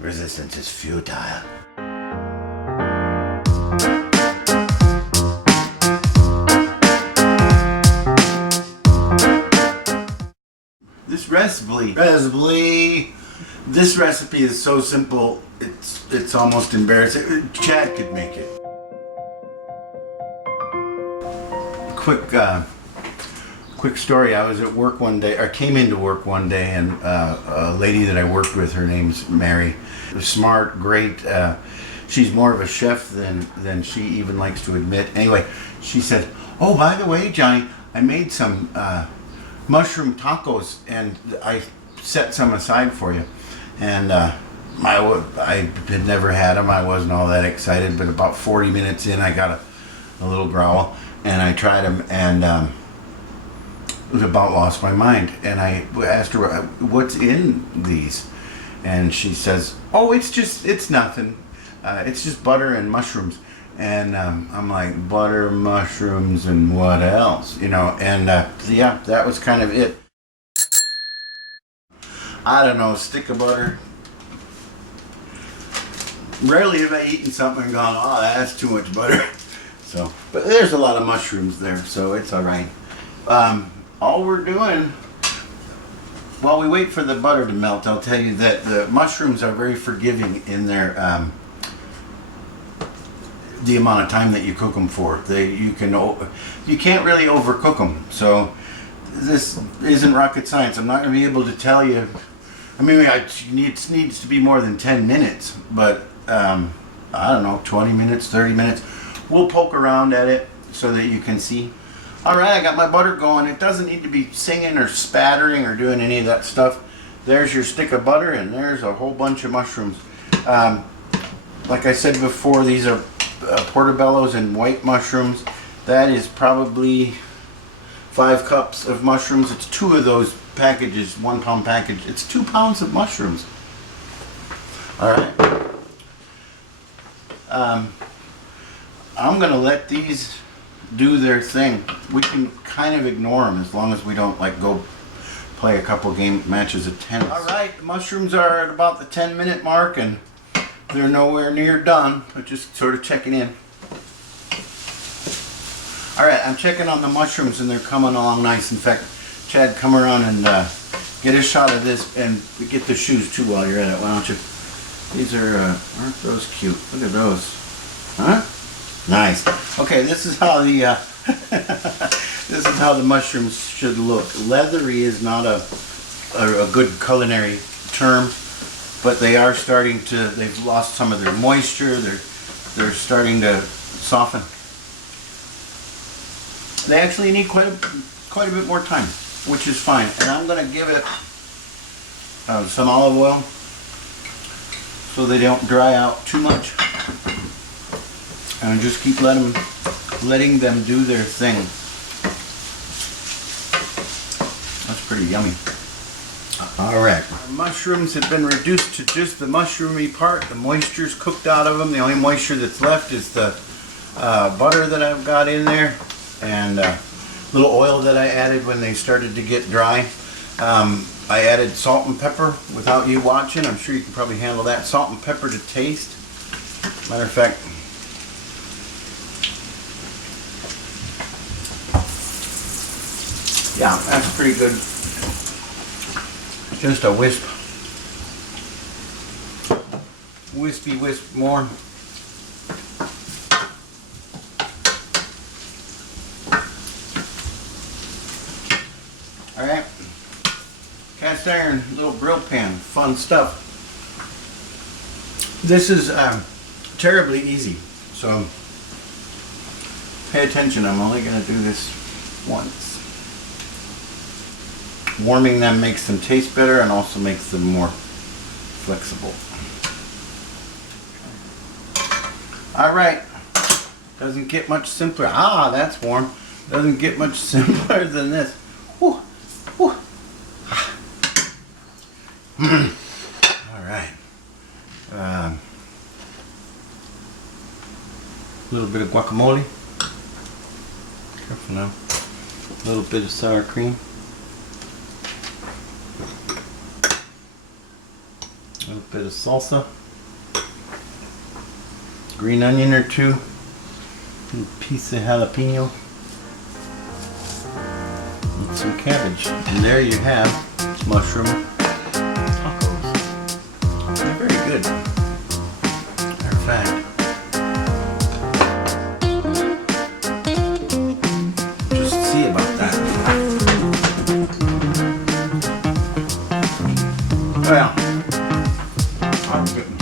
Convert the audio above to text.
Resistance is futile. This recipe is so simple, it's almost embarrassing. Chad could make it. Quick story. I was at work one day, I came into work one day, and a lady that I worked with, her name's Mary. Smart, great. She's more of a chef than she even likes to admit. Anyway, she said, "Oh, by the way, Johnny, I made some mushroom tacos, and I set some aside for you." And I had never had them. I wasn't all that excited, but about 40 minutes in, I got a little growl, and I tried them, and was about lost my mind. And I asked her, "What's in these?" And she says, "Oh, it's nothing. It's just butter and mushrooms." And I'm like, butter, mushrooms, and what else? You know, and yeah, that was kind of it. I don't know, stick of butter. Rarely have I eaten something and gone, "Oh, that's too much butter." So, but there's a lot of mushrooms there, so it's all right. All we're doing, while we wait for the butter to melt, I'll tell you that the mushrooms are very forgiving in their the amount of time that you cook them for. You can't really overcook them. So this isn't rocket science. I'm not going to be able to tell you. I mean, it needs to be more than 10 minutes, but I don't know, 20 minutes, 30 minutes. We'll poke around at it so that you can see. All right, I got my butter going. It doesn't need to be singing or spattering or doing any of that stuff. There's your stick of butter, and there's a whole bunch of mushrooms. Like I said before, these are portobellos and white mushrooms. That is probably 5 cups of mushrooms. It's 2 of those packages, 1 pound package. It's 2 pounds of mushrooms. All right. I'm gonna let these do their thing. We can kind of ignore them as long as we don't like go play a couple matches of tennis. All right, the mushrooms are at about the 10-minute mark, and they're nowhere near done, but just sort of checking in. All right, I'm checking on the mushrooms, and they're coming along nice. In fact, Chad, come around and get a shot of this, and get the shoes too while you're at it. Why don't you? These are aren't those cute? Look at those, huh? Nice. Okay, this is how the this is how the mushrooms should look. Leathery is not a good culinary term, but they are starting to. They've lost some of their moisture. They're starting to soften. They actually need quite a bit more time, which is fine. And I'm going to give it some olive oil so they don't dry out too much. And just keep letting them do their thing. That's pretty yummy. Alright. Our mushrooms have been reduced to just the mushroomy part. The moisture's cooked out of them. The only moisture that's left is the butter that I've got in there, and a little oil that I added when they started to get dry. I added salt and pepper without you watching. I'm sure you can probably handle that. Salt and pepper to taste. Matter of fact, yeah, that's pretty good. Just a wisp. Wispy wisp more. Alright. Cast iron, little grill pan, fun stuff. This is terribly easy, so pay attention. I'm only going to do this once. Warming them makes them taste better and also makes them more flexible. Alright, doesn't get much simpler. Ah, that's warm. Doesn't get much simpler than this. Whew. Whew. Alright. A little bit of guacamole. Careful now. A little bit of sour cream. A little bit of salsa, green onion or two, and a piece of jalapeno, and some cabbage. And there you have mushroom tacos. They're very good. Matter of fact, just see about that. Well, I'm good.